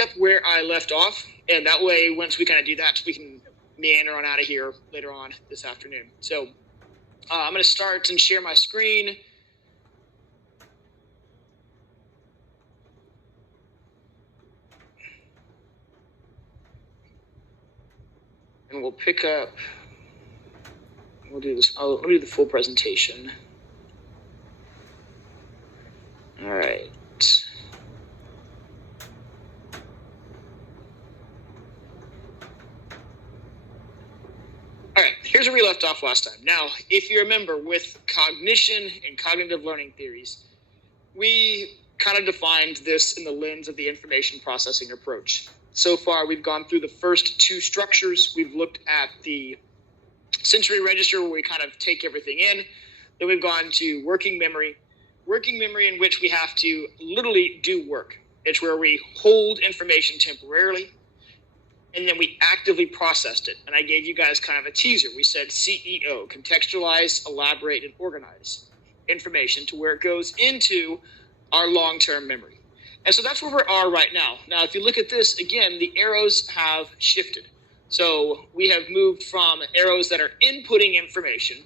up where I left off, and that way, once we kind of do that, we can meander on out of here later on this afternoon. So I'm going to start and share my screen. And we'll pick up, we'll do this, let me do the full presentation. All right. All right, here's where we left off last time. Now, if you remember, with cognition and cognitive learning theories, we kind of defined this in the lens of the information processing approach. So far, we've gone through the first two structures. We've looked at the sensory register, where we kind of take everything in. Then we've gone to working memory in which we have to literally do work. It's where we hold information temporarily, and then we actively processed it. And I gave you guys kind of a teaser. We said CEO, contextualize, elaborate, and organize information to where it goes into our long-term memory. And so that's where we are right now. Now, if you look at this, again, the arrows have shifted. So we have moved from arrows that are inputting information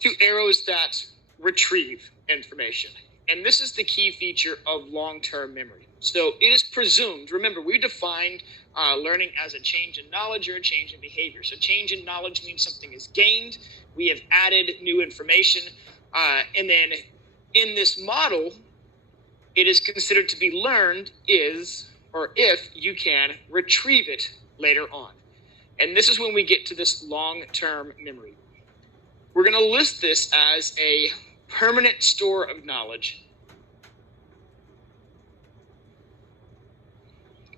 to arrows that retrieve information. And this is the key feature of long-term memory. So it is presumed, remember, we defined learning as a change in knowledge or a change in behavior. So change in knowledge means something is gained. We have added new information. And then in this model, it is considered to be learned is, or if you can retrieve it later on. And this is when we get to this long-term memory. We're going to list this as a permanent store of knowledge,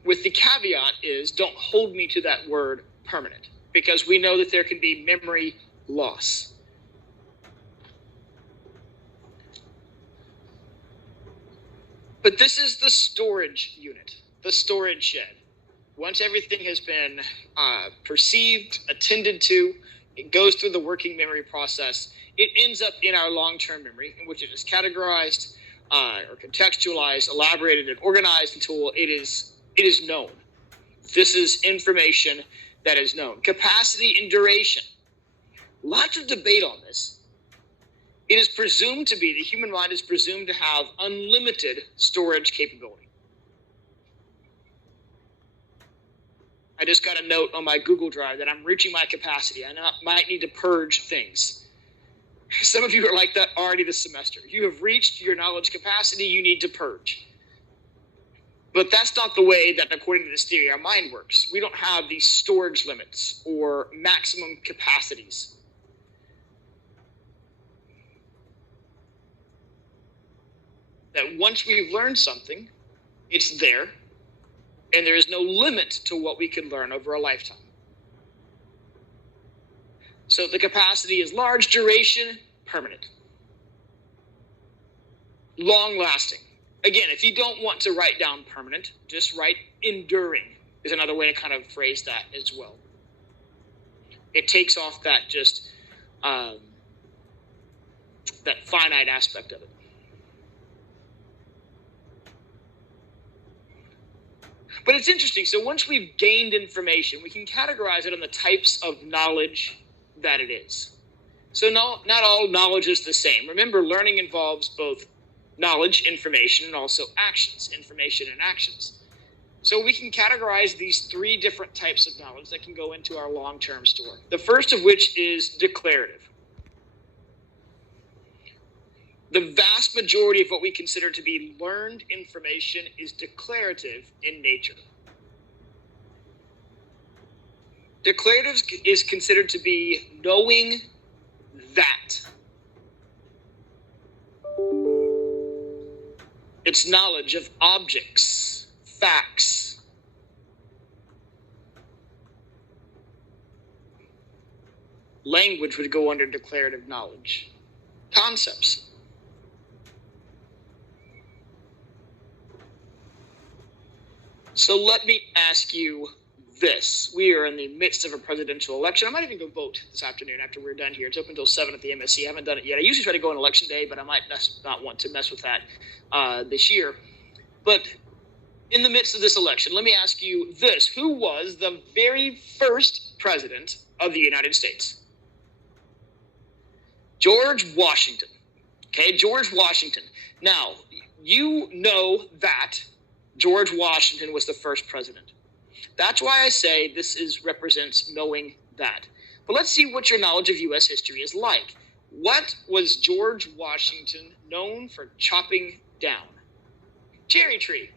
with the caveat is don't hold me to that word permanent, because we know that there can be memory loss. But this is the storage unit, the storage shed. Once everything has been perceived, attended to, it goes through the working memory process. It ends up in our long-term memory, in which it is categorized or contextualized, elaborated, and organized until it is known. This is information that is known. Capacity and duration. Lots of debate on this. It is presumed to be, the human mind is presumed to have unlimited storage capability. I just got a note on my Google Drive that I'm reaching my capacity. I might need to purge things. Some of you are like that already this semester. You have reached your knowledge capacity, you need to purge. But that's not the way that, according to this theory, our mind works. We don't have these storage limits or maximum capacities. That once we've learned something, it's there, and there is no limit to what we can learn over a lifetime. So the capacity is large, duration, permanent. Long-lasting. Again, if you don't want to write down permanent, just write enduring is another way to kind of phrase that as well. It takes off that just that finite aspect of it. But it's interesting. So once we've gained information, we can categorize it on the types of knowledge that it is. So not all knowledge is the same. Remember, learning involves both knowledge, information, and also actions, information and actions. So we can categorize these three different types of knowledge that can go into our long-term store. The first of which is declarative. The vast majority of what we consider to be learned information is declarative in nature. Declarative is considered to be knowing that. It's knowledge of objects, facts. Language would go under declarative knowledge. Concepts. So let me ask you this. We are in the midst of a presidential election. I might even go vote this afternoon after we're done here. It's open until 7 at the MSC. I haven't done it yet. I usually try to go on election day, but I might not want to mess with that this year. But In the midst of this election, let me ask you this. Who was the very first president of the United States? George Washington. Okay, George Washington. Now, you know that George Washington was the first president. That's why I say this represents knowing that. But let's see what your knowledge of U.S. history is like. What was George Washington known for chopping down? Cherry tree.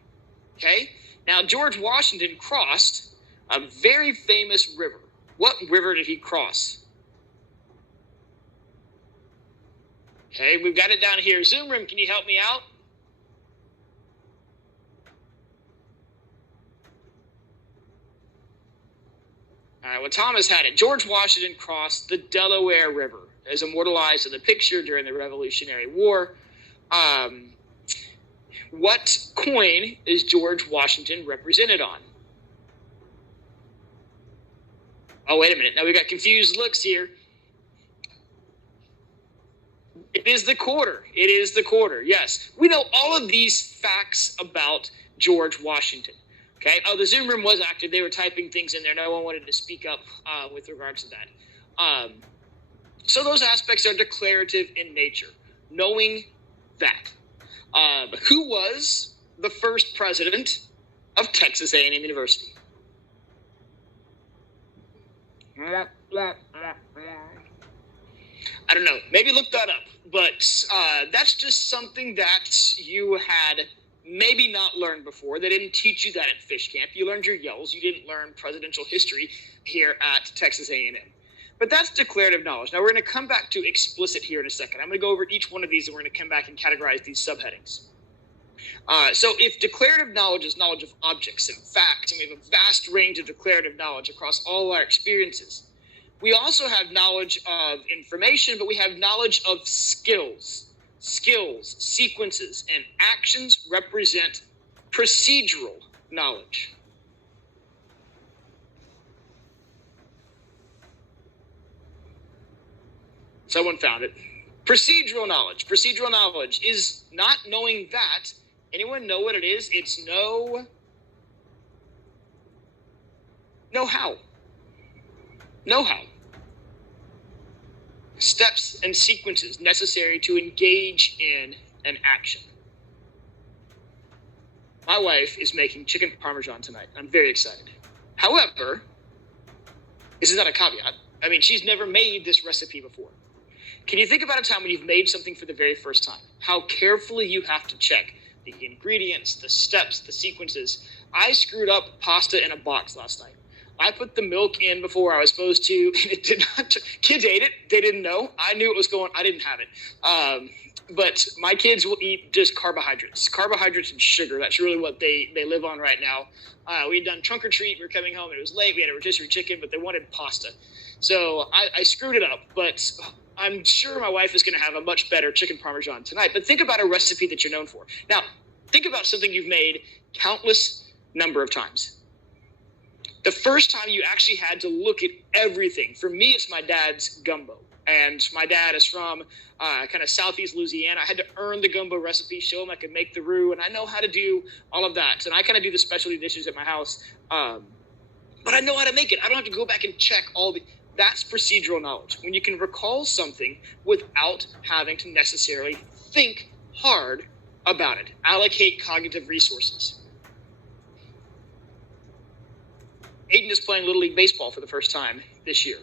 Okay? Now, George Washington crossed a very famous river. What river did he cross? Okay, we've got it down here. Zoom room, can you help me out? All right, well, Thomas had it. George Washington crossed the Delaware River, as immortalized in the picture during the Revolutionary War. What coin is George Washington represented on? Oh, wait a minute. Now we've got confused looks here. It is the quarter. It is the quarter, yes. We know all of these facts about George Washington. Okay. Oh, the Zoom room was active. They were typing things in there. No one wanted to speak up with regards to that. So those aspects are declarative in nature. Knowing that. Who was the first president of Texas A&M University? I don't know. Maybe look that up. But that's just something that you had maybe not learned before. They didn't teach you that at fish camp. You learned your yells. You didn't learn presidential history here at Texas A&M. But that's declarative knowledge. Now, we're going to come back to explicit here in a second. I'm going to go over each one of these, and we're going to come back and categorize these subheadings. So if declarative knowledge is knowledge of objects and facts, and we have a vast range of declarative knowledge across all our experiences, we also have knowledge of information, but we have knowledge of skills. Skills, sequences, and actions represent procedural knowledge. Someone found it. Procedural knowledge. Procedural knowledge is not knowing that. Anyone know what it is? It's know-how. Know-how. Steps and sequences necessary to engage in an action. My wife is making chicken parmesan tonight. I'm very excited. However, this is not a caveat. I mean, she's never made this recipe before. Can you think about a time when you've made something for the very first time? How carefully you have to check the ingredients, the steps, the sequences. I screwed up pasta in a box last night. I put the milk in before I was supposed to, and it did not. Kids ate it. They didn't know. I knew it was going. I didn't have it. But my kids will eat just carbohydrates. Carbohydrates and sugar. That's really what they live on right now. We had done trunk or treat. We were coming home. It was late. We had a rotisserie chicken, but they wanted pasta. So I screwed it up. But I'm sure my wife is going to have a much better chicken parmesan tonight. But think about a recipe that you're known for. Now, think about something you've made countless number of times. The first time you actually had to look at everything. For me, it's my dad's gumbo. And my dad is from kind of southeast Louisiana. I had to earn the gumbo recipe, show him I could make the roux, and I know how to do all of that. And I kind of do the specialty dishes at my house. But I know how to make it. I don't have to go back and check all the... That's procedural knowledge. When you can recall something without having to necessarily think hard about it. Allocate cognitive resources. Aiden is playing Little League Baseball for the first time this year.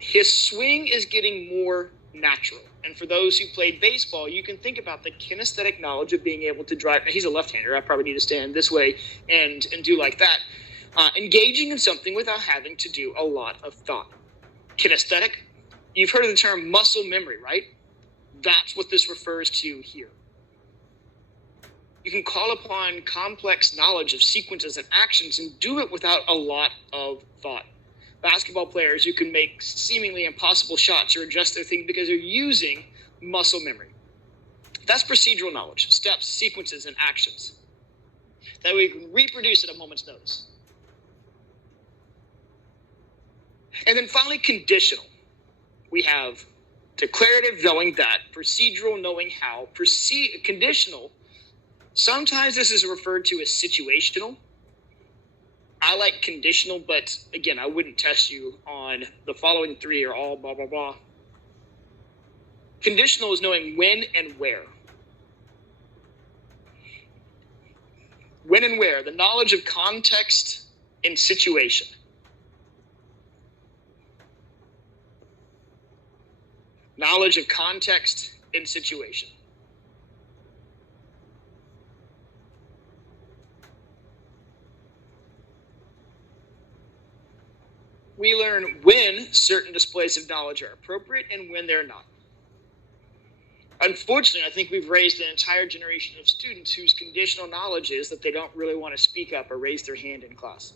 His swing is getting more natural. And for those who played baseball, you can think about the kinesthetic knowledge of being able to drive. Now, he's a left-hander. I probably need to stand this way and do like that. Engaging in something without having to do a lot of thought. Kinesthetic, you've heard of the term muscle memory, right? That's what this refers to here. You can call upon complex knowledge of sequences and actions and do it without a lot of thought. Basketball players, you can make seemingly impossible shots or adjust their thing because they're using muscle memory. That's procedural knowledge, steps, sequences, and actions that we can reproduce at a moment's notice. And then finally, conditional. We have declarative, knowing that, procedural, knowing how, conditional, Sometimes this is referred to as situational. I like conditional, but again, I wouldn't test you on the following three are all blah, blah, blah. Conditional is knowing when and where. When and where, the knowledge of context and situation. Knowledge of context and situation. We learn when certain displays of knowledge are appropriate and when they're not. Unfortunately, I think we've raised an entire generation of students whose conditional knowledge is that they don't really want to speak up or raise their hand in class.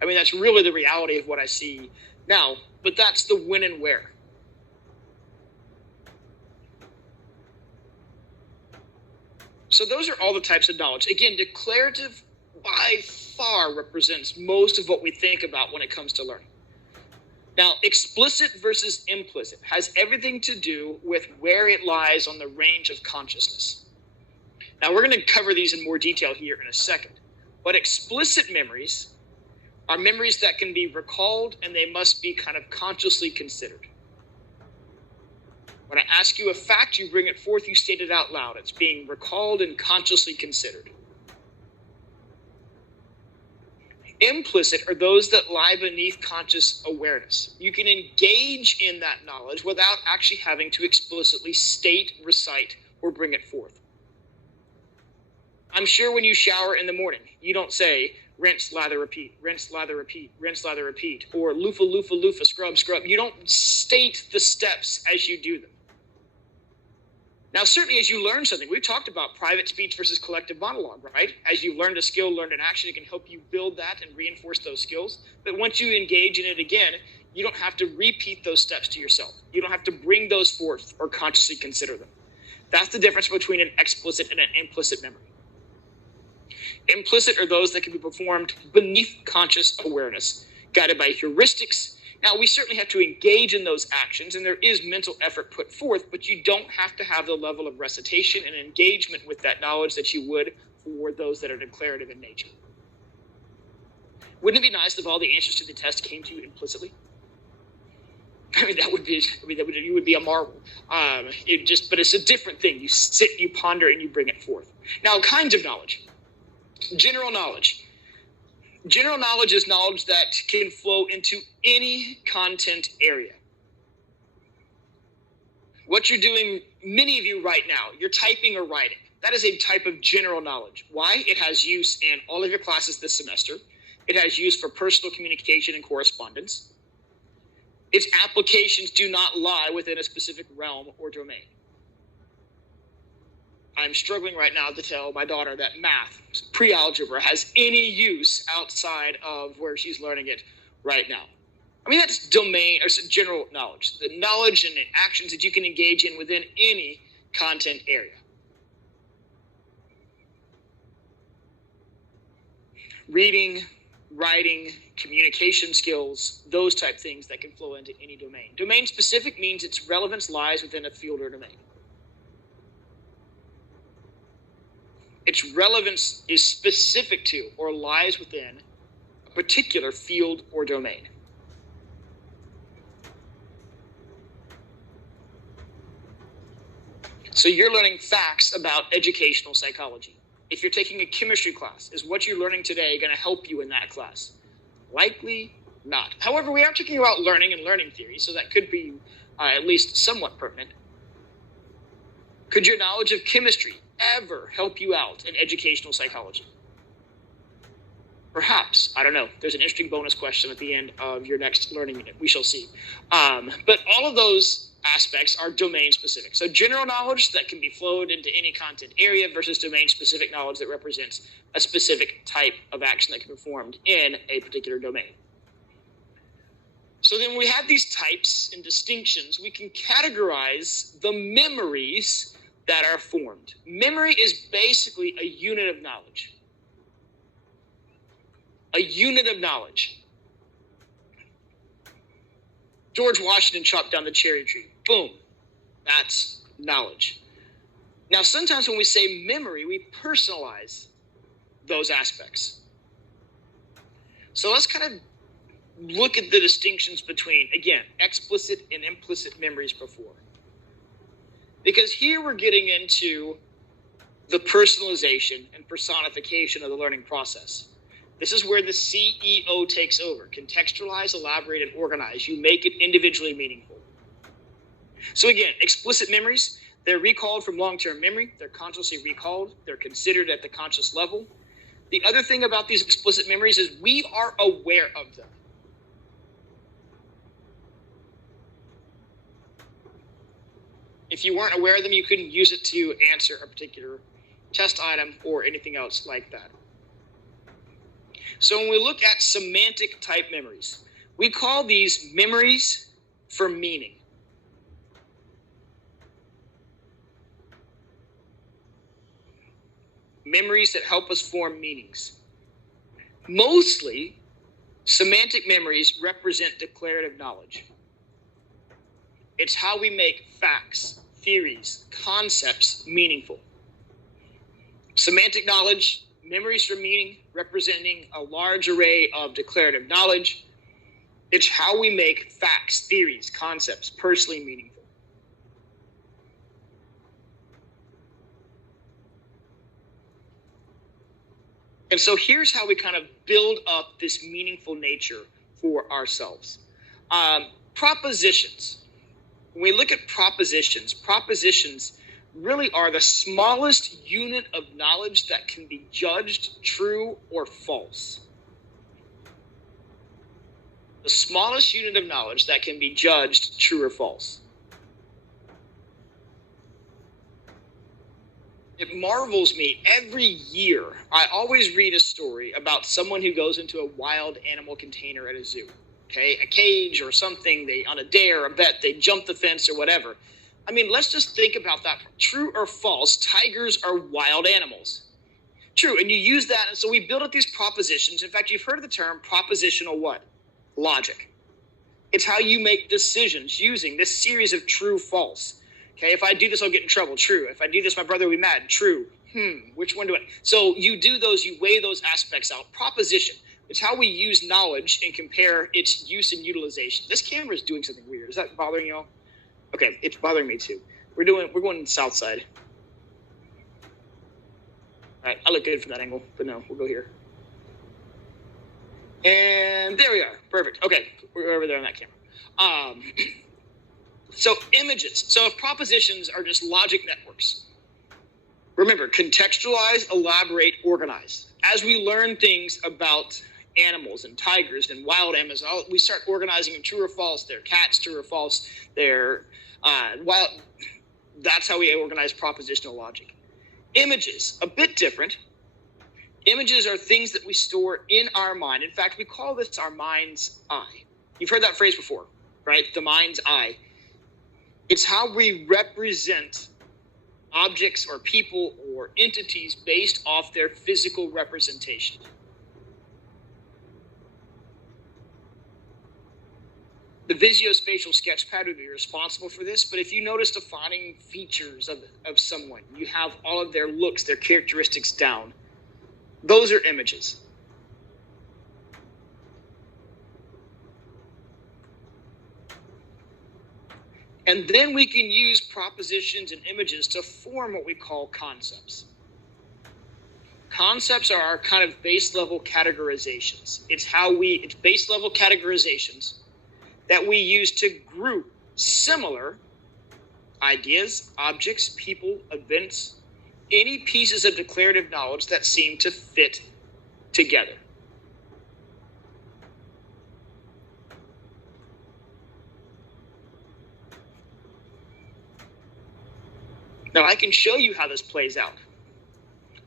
I mean, that's really the reality of what I see now, but that's the when and where. So those are all the types of knowledge. Again, declarative by far represents most of what we think about when it comes to learning. Now, explicit versus implicit has everything to do with where it lies on the range of consciousness. Now, we're going to cover these in more detail here in a second. But explicit memories are memories that can be recalled, and they must be kind of consciously considered. When I ask you a fact, you bring it forth, you state it out loud. It's being recalled and consciously considered. Implicit are those that lie beneath conscious awareness. You can engage in that knowledge without actually having to explicitly state, recite, or bring it forth. I'm sure when you shower in the morning, you don't say, rinse, lather, repeat, rinse, lather, repeat, rinse, lather, repeat, or loofah, loofah, loofah, scrub, scrub. You don't state the steps as you do them. Now, certainly as you learn something, we've talked about private speech versus collective monologue, right? As you've learned a skill, learned an action, it can help you build that and reinforce those skills. But once you engage in it again, you don't have to repeat those steps to yourself. You don't have to bring those forth or consciously consider them. That's the difference between an explicit and an implicit memory. Implicit are those that can be performed beneath conscious awareness, guided by heuristics. Now, we certainly have to engage in those actions, and there is mental effort put forth, but you don't have to have the level of recitation and engagement with that knowledge that you would for those that are declarative in nature. Wouldn't it be nice if all the answers to the test came to you implicitly? I mean, that would be a marvel. But it's a different thing. You sit, you ponder, and you bring it forth. Now, kinds of knowledge. General knowledge. General knowledge is knowledge that can flow into any content area. What you're doing, many of you right now, you're typing or writing. That is a type of general knowledge. Why? It has use in all of your classes this semester. It has use for personal communication and correspondence. Its applications do not lie within a specific realm or domain. I'm struggling right now to tell my daughter that math, pre-algebra, has any use outside of where she's learning it right now. I mean, that's domain or general knowledge, the knowledge and the actions that you can engage in within any content area. Reading, writing, communication skills, those type things that can flow into any domain. Domain specific means its relevance lies within a field or domain. Its relevance is specific to or lies within a particular field or domain. So you're learning facts about educational psychology. If you're taking a chemistry class, is what you're learning today going to help you in that class? Likely not. However, we are talking about learning and learning theory, so that could be at least somewhat pertinent. Could your knowledge of chemistry ever help you out in educational psychology? Perhaps. I don't know. There's an interesting bonus question at the end of your next learning unit. We shall see. But all of those aspects are domain specific. So general knowledge that can be flowed into any content area versus domain specific knowledge that represents a specific type of action that can be performed in a particular domain. So then we have these types and distinctions. We can categorize the memories that are formed. Memory is basically a unit of knowledge. A unit of knowledge. George Washington chopped down the cherry tree. Boom. That's knowledge. Now, sometimes when we say memory, we personalize those aspects. So let's kind of look at the distinctions between, again, explicit and implicit memories before. Because here we're getting into the personalization and personification of the learning process. This is where the CEO takes over. Contextualize, elaborate, and organize. You make it individually meaningful. So again, explicit memories, they're recalled from long-term memory. They're consciously recalled. They're considered at the conscious level. The other thing about these explicit memories is we are aware of them. If you weren't aware of them, you couldn't use it to answer a particular test item or anything else like that. So when we look at semantic type memories, we call these memories for meaning. Memories that help us form meanings. Mostly, semantic memories represent declarative knowledge. It's how we make facts, theories, concepts meaningful. Semantic knowledge, memories for meaning, representing a large array of declarative knowledge. It's how we make facts, theories, concepts personally meaningful. And so here's how we kind of build up this meaningful nature for ourselves. Propositions. When we look at propositions really are the smallest unit of knowledge that can be judged true or false. The smallest unit of knowledge that can be judged true or false. It marvels me every year. I always read a story about someone who goes into a wild animal container at a zoo. Okay, a cage or something, they on a dare, a bet, they jump the fence or whatever. I mean, let's just think about that. True or false, tigers are wild animals. True, and you use that, and so we build up these propositions. In fact, you've heard of the term propositional what? Logic. It's how you make decisions using this series of true, false. Okay, if I do this, I'll get in trouble. True. If I do this, my brother will be mad. True. Which one do I? So you do those, you weigh those aspects out. Proposition. It's how we use knowledge and compare its use and utilization. This camera is doing something weird. Is that bothering y'all? Okay, it's bothering me too. We're going south side. All right, I look good from that angle, but no, we'll go here. And there we are. Perfect. Okay, we're over there on that camera. So images. So if propositions are just logic networks, remember, contextualize, elaborate, organize. As we learn things about animals and tigers and wild animals, we start organizing them true or false. They're cats, true or false. They're wild. That's how we organize propositional logic. Images, a bit different. Images are things that we store in our mind. In fact, we call this our mind's eye. You've heard that phrase before, right? The mind's eye. It's how we represent objects or people or entities based off their physical representation. The visuospatial sketchpad would be responsible for this, but if you notice defining features of someone, you have all of their looks, their characteristics down. Those are images. And then we can use propositions and images to form what we call concepts. Concepts are our kind of base level categorizations. It's base level categorizations that we use to group similar ideas, objects, people, events, any pieces of declarative knowledge that seem to fit together. Now, I can show you how this plays out.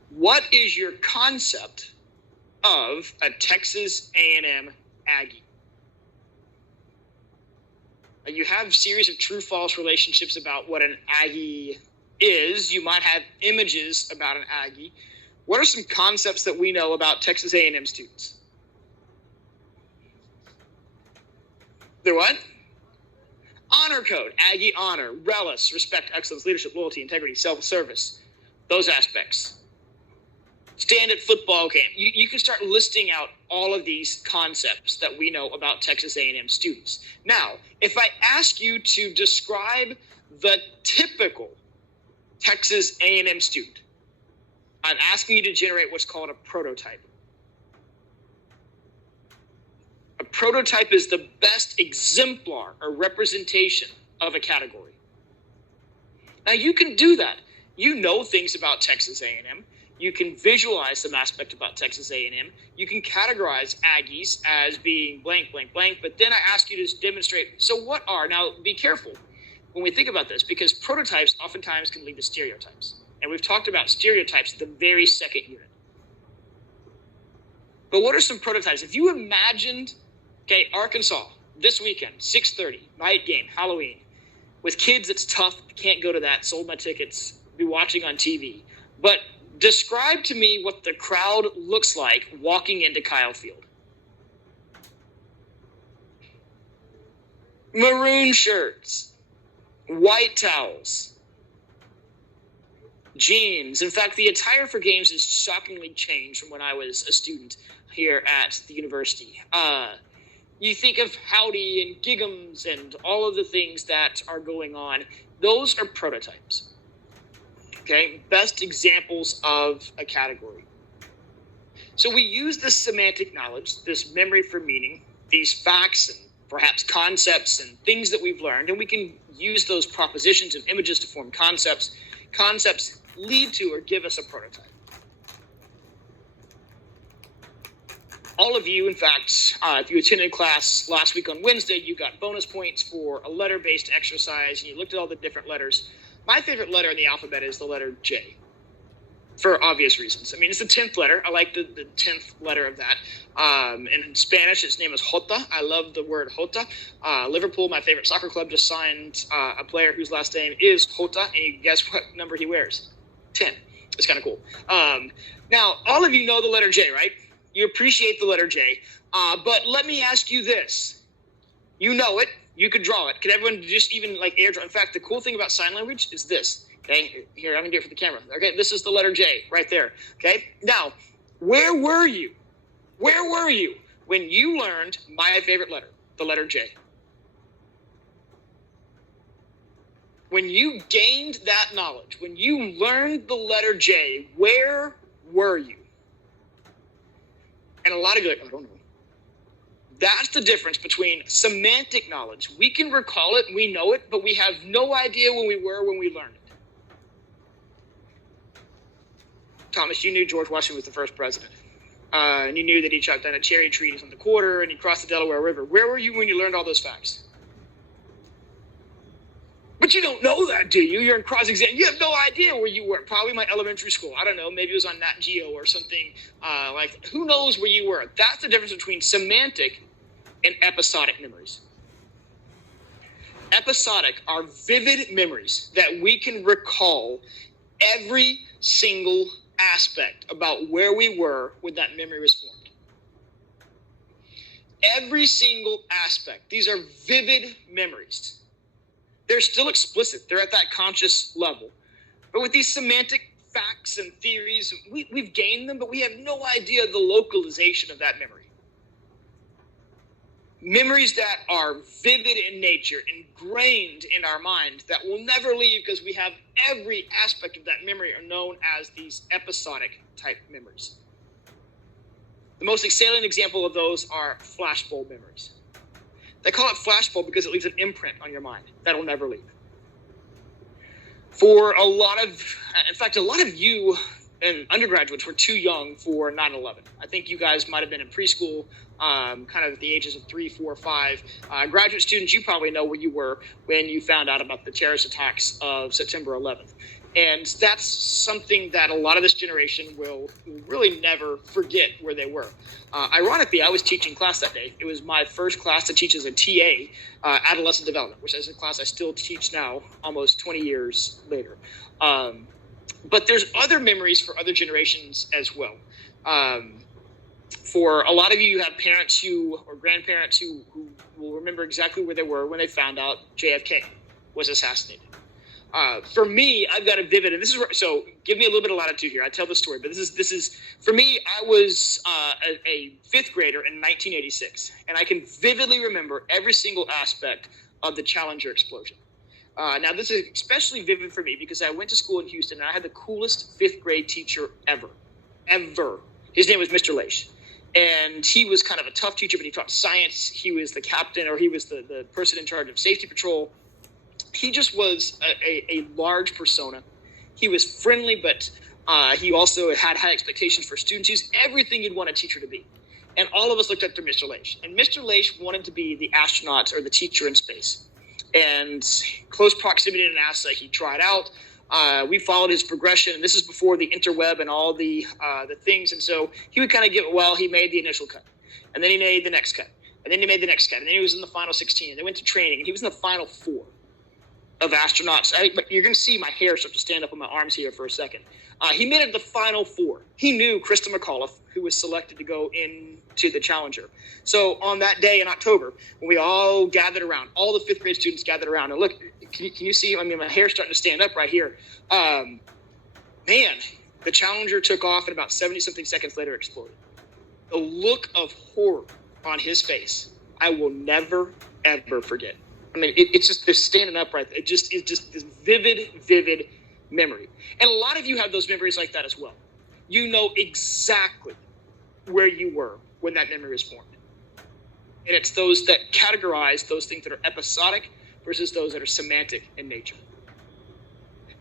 What is your concept of a Texas A&M Aggie? You have a series of true-false relationships about what an Aggie is. You might have images about an Aggie. What are some concepts that we know about Texas A&M students? They're what? Honor code, Aggie honor, relish, respect, excellence, leadership, loyalty, integrity, self-service, those aspects. Stand at football camp. You can start listing out all of these concepts that we know about Texas A&M students. Now, if I ask you to describe the typical Texas A&M student, I'm asking you to generate what's called a prototype. A prototype is the best exemplar or representation of a category. Now, you can do that. You know things about Texas A&M. You can visualize some aspect about Texas A&M. You can categorize Aggies as being blank, blank, blank. But then I ask you to demonstrate, so what are, now be careful when we think about this, because prototypes oftentimes can lead to stereotypes. And we've talked about stereotypes the very second unit. But what are some prototypes? If you imagined, okay, Arkansas, this weekend, 6:30, night game, Halloween, with kids, it's tough, can't go to that, sold my tickets, be watching on TV. But describe to me what the crowd looks like walking into Kyle Field. Maroon shirts, white towels, jeans. In fact, the attire for games has shockingly changed from when I was a student here at the university. You think of Howdy and Giggums and all of the things that are going on. Those are prototypes. Okay, best examples of a category. So we use this semantic knowledge, this memory for meaning, these facts and perhaps concepts and things that we've learned, and we can use those propositions and images to form concepts. Concepts lead to or give us a prototype. All of you, in fact, if you attended class last week on Wednesday, you got bonus points for a letter-based exercise, and you looked at all the different letters. My favorite letter in the alphabet is the letter J, for obvious reasons. I mean, it's the 10th letter. I like the 10th letter of that. In Spanish, its name is Jota. I love the word Jota. Liverpool, my favorite soccer club, just signed a player whose last name is Jota, and you guess what number he wears? 10. It's kind of cool. Now, all of you know the letter J, right? You appreciate the letter J. But let me ask you this. You know it. You could draw it. Could everyone just even like air draw? In fact, the cool thing about sign language is this. Okay, here, I'm going to do it for the camera. Okay, this is the letter J right there. Okay, now, where were you? Where were you when you learned my favorite letter, the letter J? When you gained that knowledge, when you learned the letter J, where were you? And a lot of you are like, I don't know. That's the difference between semantic knowledge. We can recall it, we know it, but we have no idea when we learned it. Thomas, you knew George Washington was the first president. And you knew that he chopped down a cherry tree on the quarter and he crossed the Delaware River. Where were you when you learned all those facts? But you don't know that, do you? You're in cross-exam. You have no idea where you were. Probably my elementary school. I don't know. Maybe it was on Nat Geo or something like. Who knows where you were? That's the difference between semantic and episodic memories. Episodic are vivid memories that we can recall every single aspect about where we were when that memory was formed. Every single aspect. These are vivid memories. They're still explicit. They're at that conscious level. But with these semantic facts and theories, we've gained them, but we have no idea the localization of that memory. Memories that are vivid in nature, ingrained in our mind, that will never leave because we have every aspect of that memory are known as these episodic type memories. The most salient example of those are flashbulb memories. They call it flashbulb because it leaves an imprint on your mind that'll never leave. For a lot of you and undergraduates were too young for 9/11. I think you guys might have been in preschool, kind of at the ages of 3, 4, 5. Graduate students, you probably know where you were when you found out about the terrorist attacks of September 11th. And that's something that a lot of this generation will really never forget where they were. Ironically, I was teaching class that day. It was my first class to teach as a TA, adolescent development, which is a class I still teach now, almost 20 years later. But there's other memories for other generations as well. For a lot of you have parents or grandparents who will remember exactly where they were when they found out JFK was assassinated. For me, I've got a vivid, and this is where, so give me a little bit of latitude here. I tell the story, but this is for me. I was a fifth grader in 1986, and I can vividly remember every single aspect of the Challenger explosion. Now, this is especially vivid for me because I went to school in Houston, and I had the coolest fifth grade teacher ever. His name was Mr. Leish. And he was kind of a tough teacher, but he taught science. He was the captain, or he was the person in charge of safety patrol. He just was a large persona. He was friendly, but he also had high expectations for students. He was everything you'd want a teacher to be. And all of us looked up to Mr. Leish. And Mr. Leish wanted to be the astronaut or the teacher in space. And close proximity to NASA, he tried out. We followed his progression, and this is before the interweb and all the things. And so he would kind of he made the initial cut, and then he made the next cut, and then he made the next cut, and then he was in the final 16, and they went to training, and he was in the final 4 of astronauts. But you're going to see my hair start to stand up on my arms here for a second. He made it the final 4. He knew Krista McAuliffe, who was selected to go into the Challenger. So on that day in October, when we all gathered around, all the fifth grade students gathered around, and look, can you see? I mean, my hair's starting to stand up right here. Man, the Challenger took off, and about 70-something seconds later exploded. The look of horror on his face, I will never, ever forget. I mean, it's just, they're standing up right there. It's just this vivid memory. And a lot of you have those memories like that as well. You know exactly where you were when that memory was formed. And it's those that categorize those things that are episodic versus those that are semantic in nature.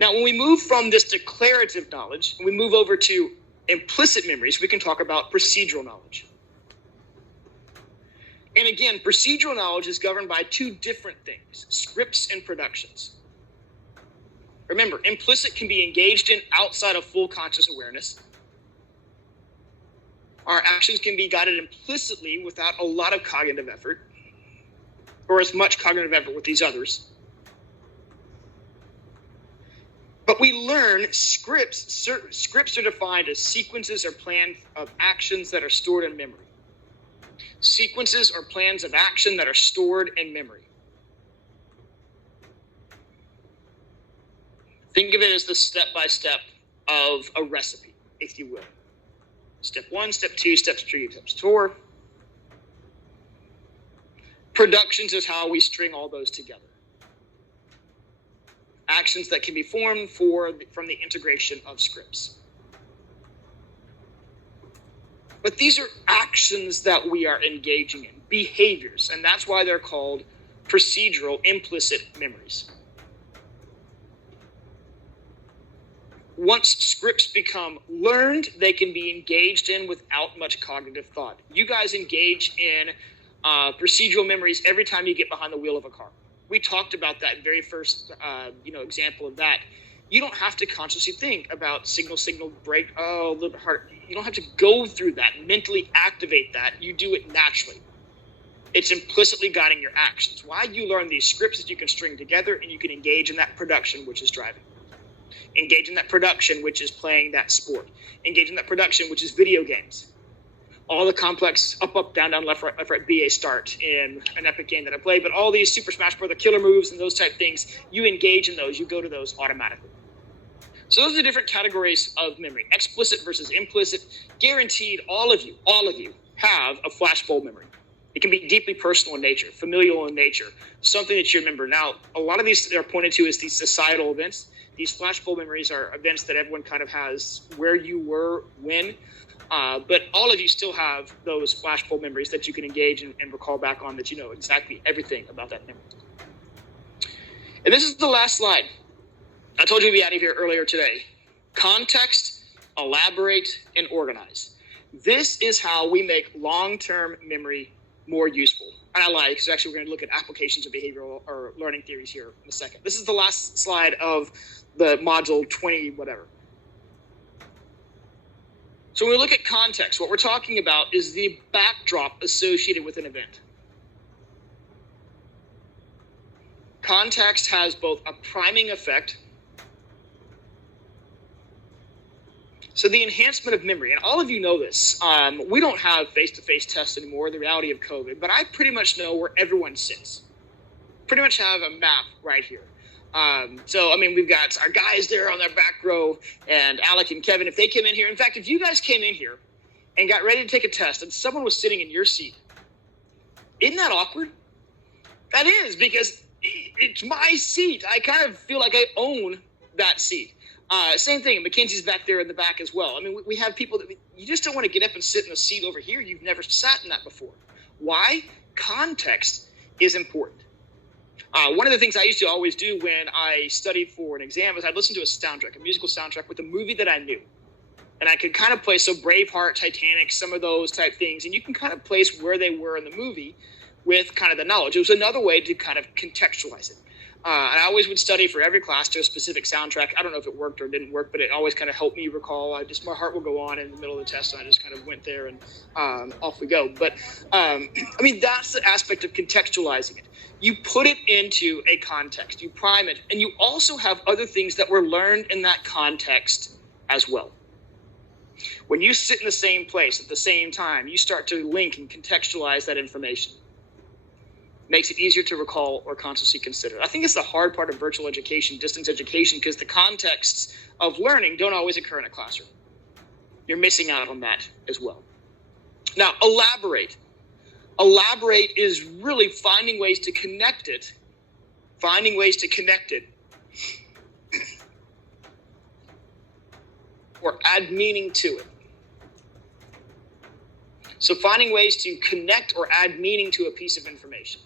Now, when we move from this declarative knowledge, and we move over to implicit memories, we can talk about procedural knowledge. And again, procedural knowledge is governed by 2 different things, scripts and productions. Remember, implicit can be engaged in outside of full conscious awareness. Our actions can be guided implicitly without a lot of cognitive effort, or as much cognitive effort with these others. But we learn scripts are defined as sequences or plans of actions that are stored in memory. Sequences or plans of action that are stored in memory. Think of it as the step-by-step of a recipe, if you will. Step 1, step 2, step 3, step 4. Productions is how we string all those together. Actions that can be formed from the integration of scripts. But these are actions that we are engaging in, behaviors, and that's why they're called procedural implicit memories. Once scripts become learned, they can be engaged in without much cognitive thought. You guys engage in procedural memories every time you get behind the wheel of a car. We talked about that very first example of that. You don't have to consciously think about signal, brake, a little bit harder. You don't have to go through that, mentally activate that. You do it naturally. It's implicitly guiding your actions. Why you learn these scripts that you can string together, and you can engage in that production, which is driving. Engage in that production, which is playing that sport. Engage in that production, which is video games. All the complex up, down, left, right, BA start in an epic game that I play, but all these Super Smash Bros. Killer moves and those type things, you engage in those, you go to those automatically. So those are the different categories of memory, explicit versus implicit. Guaranteed, all of you have a flashbulb memory. It can be deeply personal in nature, familial in nature, something that you remember. Now, a lot of these are pointed to as these societal events. These flashbulb memories are events that everyone kind of has where you were, when. But all of you still have those flashbulb memories that you can engage and recall back on, that you know exactly everything about that memory. And this is the last slide. I told you to be out of here earlier today. Context, elaborate, and organize. This is how we make long-term memory more useful. And I like, because actually we're going to look at applications of behavioral or learning theories here in a second. This is the last slide of the module 20, whatever. So when we look at context, what we're talking about is the backdrop associated with an event. Context has both a priming effect So the enhancement of memory, and all of you know this, we don't have face-to-face tests anymore, the reality of COVID, but I pretty much know where everyone sits. Pretty much have a map right here. So, I mean, we've got our guys there on their back row, and Alec and Kevin, if they came in here. In fact, if you guys came in here and got ready to take a test and someone was sitting in your seat, isn't that awkward? That is, because it's my seat. I kind of feel like I own that seat. Same thing. Mackenzie's back there in the back as well. I mean, we have people that you just don't want to get up and sit in a seat over here. You've never sat in that before. Why? Context is important. One of the things I used to always do when I studied for an exam was I'd listen to a soundtrack, a musical soundtrack with a movie that I knew. And I could kind of place, so Braveheart, Titanic, some of those type things, and you can kind of place where they were in the movie with kind of the knowledge. It was another way to kind of contextualize it. And I always would study for every class to a specific soundtrack. I don't know if it worked or didn't work, but it always kind of helped me recall. My heart would go on in the middle of the test, and I just kind of went there and off we go. But, I mean, that's the aspect of contextualizing it. You put it into a context, you prime it, and you also have other things that were learned in that context as well. When you sit in the same place at the same time, you start to link and contextualize that information. Makes it easier to recall or consciously consider. I think it's the hard part of virtual education, distance education, because the contexts of learning don't always occur in a classroom. You're missing out on that as well. Now, elaborate. Elaborate is really finding ways to connect it, or add meaning to it. So finding ways to connect or add meaning to a piece of information.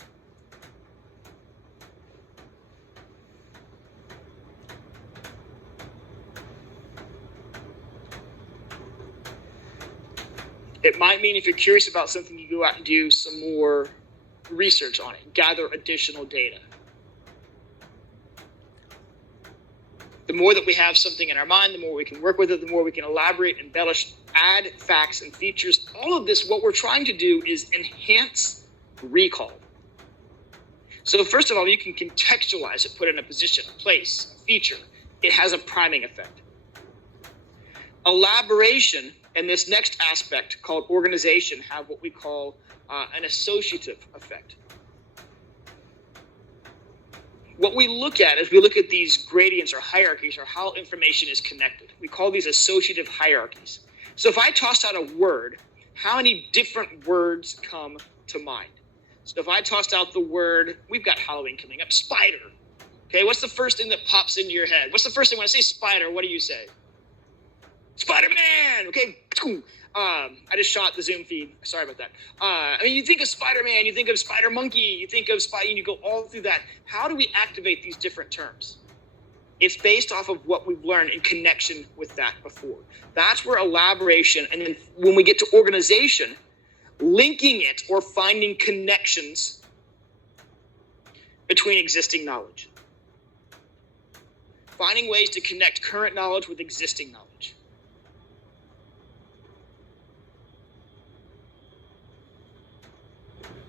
It might mean if you're curious about something, you go out and do some more research on it, gather additional data. The more that we have something in our mind, the more we can work with it, the more we can elaborate, embellish, add facts and features. All of this, what we're trying to do is enhance recall. So first of all, you can contextualize it, put it in a position, a place, a feature. It has a priming effect. Elaboration and this next aspect called organization have what we call an associative effect. What we look at is we look at these gradients or hierarchies or how information is connected. We call these associative hierarchies. So if I toss out a word, how many different words come to mind? So if I tossed out the word, we've got Halloween coming up, spider. Okay, what's the first thing that pops into your head? What's the first thing when I say spider, what do you say? Spider-Man! Okay, I just shot the Zoom feed. Sorry about that. I mean, you think of Spider-Man, you think of Spider-Monkey, you think of Spidey, and you go all through that. How do we activate these different terms? It's based off of what we've learned in connection with that before. That's where elaboration, and then when we get to organization, linking it or finding connections between existing knowledge. Finding ways to connect current knowledge with existing knowledge.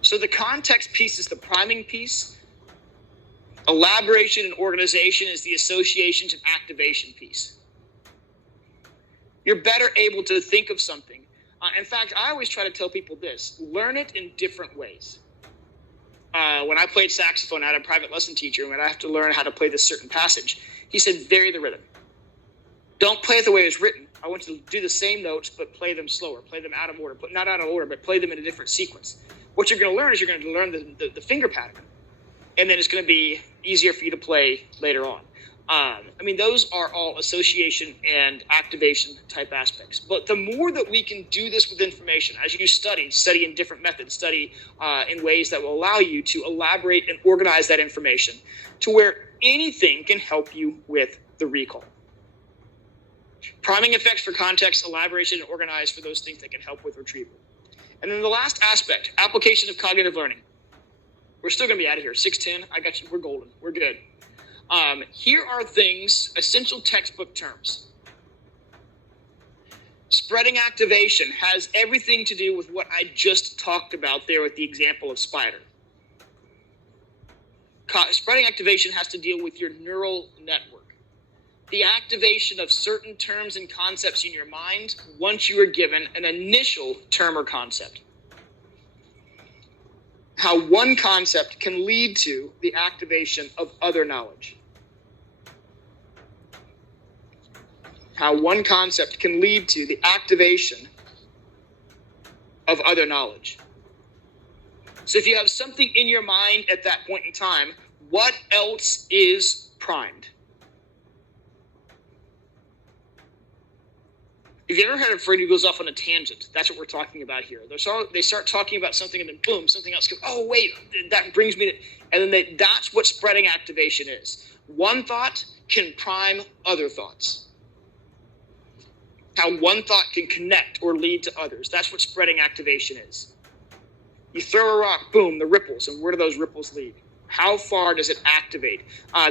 So the context piece is the priming piece. Elaboration and organization is the associations and activation piece. You're better able to think of something. In fact, I always try to tell people this: learn it in different ways. When I played saxophone, I had a private lesson teacher, and when I have to learn how to play this certain passage, he said, vary the rhythm. Don't play it the way it's written. I want you to do the same notes, but play them slower. Play them out of order. Not out of order, but play them in a different sequence. What you're going to learn is you're going to learn the finger pattern, and then it's going to be easier for you to play later on. I mean, those are all association and activation type aspects. But the more that we can do this with information, as you study in different methods, study in ways that will allow you to elaborate and organize that information to where anything can help you with the recall. Priming effects for context, elaboration, and organize for those things that can help with retrieval. And then the last aspect, application of cognitive learning. We're still going to be out of here. 6:10, I got you. We're golden. We're good. Here are things, essential textbook terms. Spreading activation has everything to do with what I just talked about there with the example of spider. Spreading activation has to deal with your neural network. the activation of certain terms and concepts in your mind once you are given an initial term or concept. How one concept can lead to the activation of other knowledge. How one concept can lead to the activation of other knowledge. So if you have something in your mind at that point in time, what else is primed? If you ever had a friend who goes off on a tangent, that's what we're talking about here. They start talking about something and then boom, something else goes, oh wait, that brings me to, and then that's what spreading activation is. One thought can prime other thoughts. How one thought can connect or lead to others. That's what spreading activation is. You throw a rock, boom, the ripples, and where do those ripples lead? How far does it activate?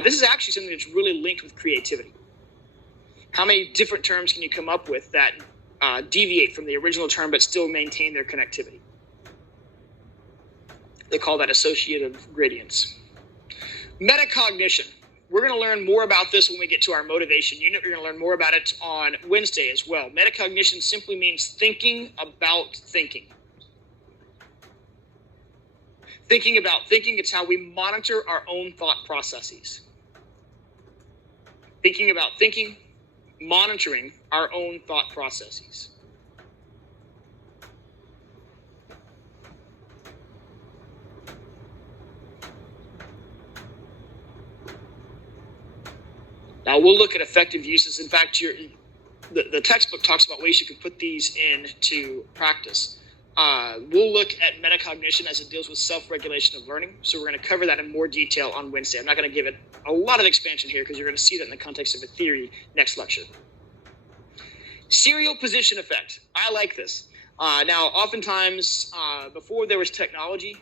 This is actually something that's really linked with creativity. How many different terms can you come up with that deviate from the original term but still maintain their connectivity? They call that associative gradients. Metacognition. We're going to learn more about this when we get to our motivation unit. We're going to learn more about it on Wednesday as well. Metacognition simply means thinking about thinking. Thinking about thinking, it's how we monitor our own thought processes. Thinking about thinking, monitoring our own thought processes. Now we'll look at effective uses. In fact, the textbook talks about ways you can put these into practice. We'll look at metacognition as it deals with self-regulation of learning. So we're going to cover that in more detail on Wednesday. I'm not going to give it a lot of expansion here because you're going to see that in the context of a theory next lecture. Serial position effect. I like this. Now, oftentimes, before there was technology,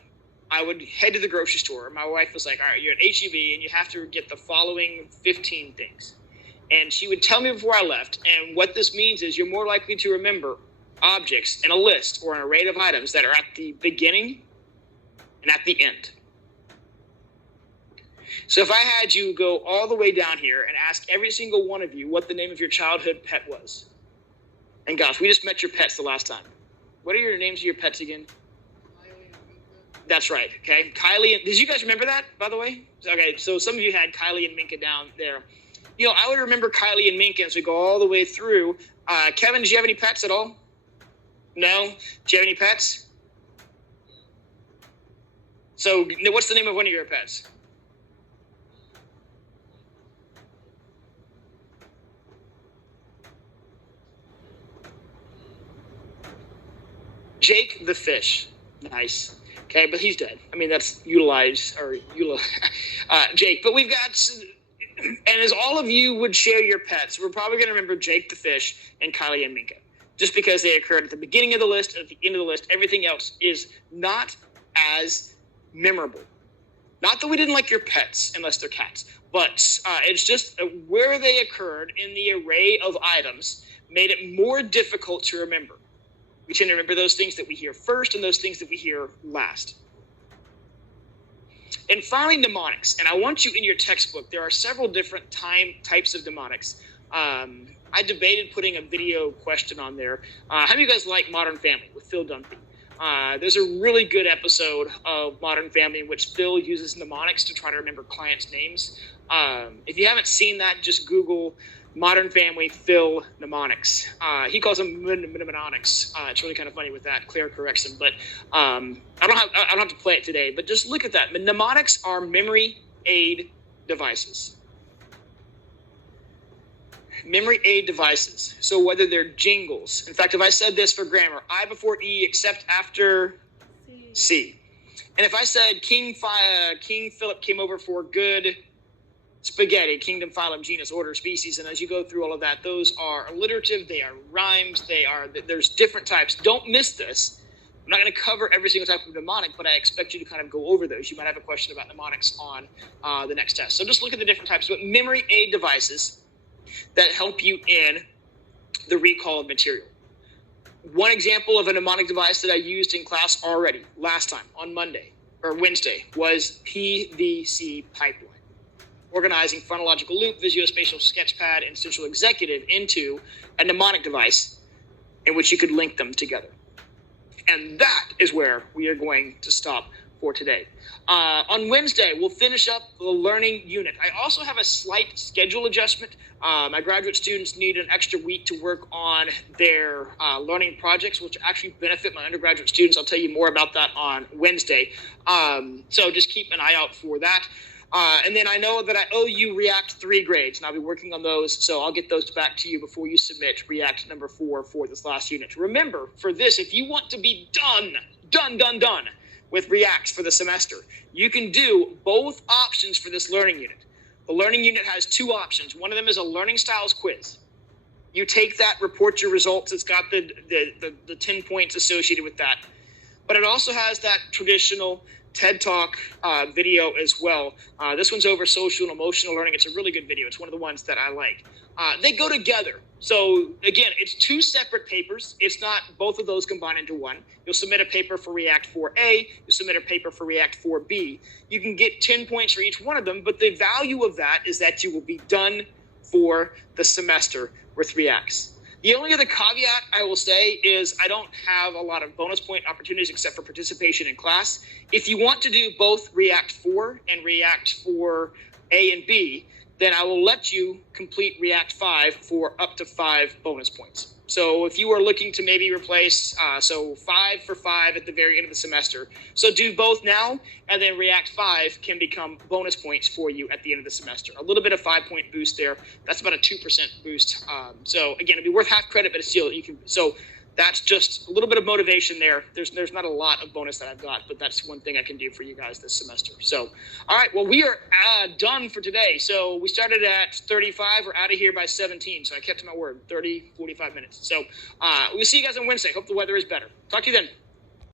I would head to the grocery store. My wife was like, all right, you're at H-E-B and you have to get the following 15 things. And she would tell me before I left. And what this means is you're more likely to remember objects in a list or an array of items that are at the beginning and at the end. So if I had you go all the way down here and ask every single one of you what the name of your childhood pet was. And gosh, we just met your pets the last time. What are your names of your pets again? That's right, okay. Kylie, did you guys remember that, by the way? Okay, so some of you had Kylie and Minka down there. You know, I would remember Kylie and Minka as we go all the way through. Kevin, did you have any pets at all? No? Do you have any pets? So what's the name of one of your pets? Jake the fish. Nice. Okay, but he's dead. I mean, that's Jake. But we've got, and as all of you would share your pets, we're probably going to remember Jake the fish and Kylie and Minka, just because they occurred at the beginning of the list, at the end of the list. Everything else is not as memorable. Not that we didn't like your pets, unless they're cats, but it's just where they occurred in the array of items made it more difficult to remember. We tend to remember those things that we hear first and those things that we hear last. And finally, mnemonics. And I want you in your textbook, there are several different types of mnemonics. I debated putting a video question on there. How do you guys like Modern Family with Phil Dunphy? There's a really good episode of Modern Family in which Phil uses mnemonics to try to remember clients' names. If you haven't seen that, just Google Modern Family Phil mnemonics. He calls them mnemonics. It's really kind of funny with that. Claire corrects him, but I don't have to play it today. But just look at that. Mnemonics are memory aid devices. Memory aid devices. So whether they're jingles. In fact, if I said this for grammar, I before E except after C. And if I said King Philip came over for good spaghetti, kingdom, phylum, genus, order, species, and as you go through all of that, those are alliterative, they are rhymes, there's different types. Don't miss this. I'm not going to cover every single type of mnemonic, but I expect you to kind of go over those. You might have a question about mnemonics on the next test. So just look at the different types of memory aid devices that help you in the recall of material. One example of a mnemonic device that I used in class already last time on Wednesday was PVC pipeline. organizing phonological loop, visuospatial sketchpad, and central executive into a mnemonic device in which you could link them together. And that is where we are going to stop for today. On Wednesday, we'll finish up the learning unit. I also have a slight schedule adjustment. My graduate students need an extra week to work on their learning projects, which actually benefit my undergraduate students. I'll tell you more about that on Wednesday. So just keep an eye out for that. And then I know that I owe you React 3 grades, and I'll be working on those, so I'll get those back to you before you submit React number 4 for this last unit. Remember, for this, if you want to be done with Reacts for the semester, you can do both options for this learning unit. The learning unit has 2 options. One of them is a learning styles quiz. You take that, report your results. It's got the 10 points associated with that. But it also has that traditional TED Talk video as well. This one's over social and emotional learning. It's a really good video. It's one of the ones that I like. They go together. So again, it's 2 separate papers. It's not both of those combined into one. You'll submit a paper for React 4A. You'll submit a paper for React 4B. You can get 10 points for each one of them, but the value of that is that you will be done for the semester with Reacts. The only other caveat I will say is I don't have a lot of bonus point opportunities except for participation in class. If you want to do both React 4 and React 4 A and B, then I will let you complete React 5 for up to 5 bonus points. So if you are looking to maybe replace, 5 for 5 at the very end of the semester. So do both now, and then React 5 can become bonus points for you at the end of the semester. A little bit of 5-point boost there. That's about a 2% boost. So again, it'd be worth half credit, but it's still, you can, so that's just a little bit of motivation there. There's not a lot of bonus that I've got, but that's one thing I can do for you guys this semester. So, all right, well, we are done for today. So we started at 35. We're out of here by 17. So I kept to my word, 30, 45 minutes. So we'll see you guys on Wednesday. Hope the weather is better. Talk to you then.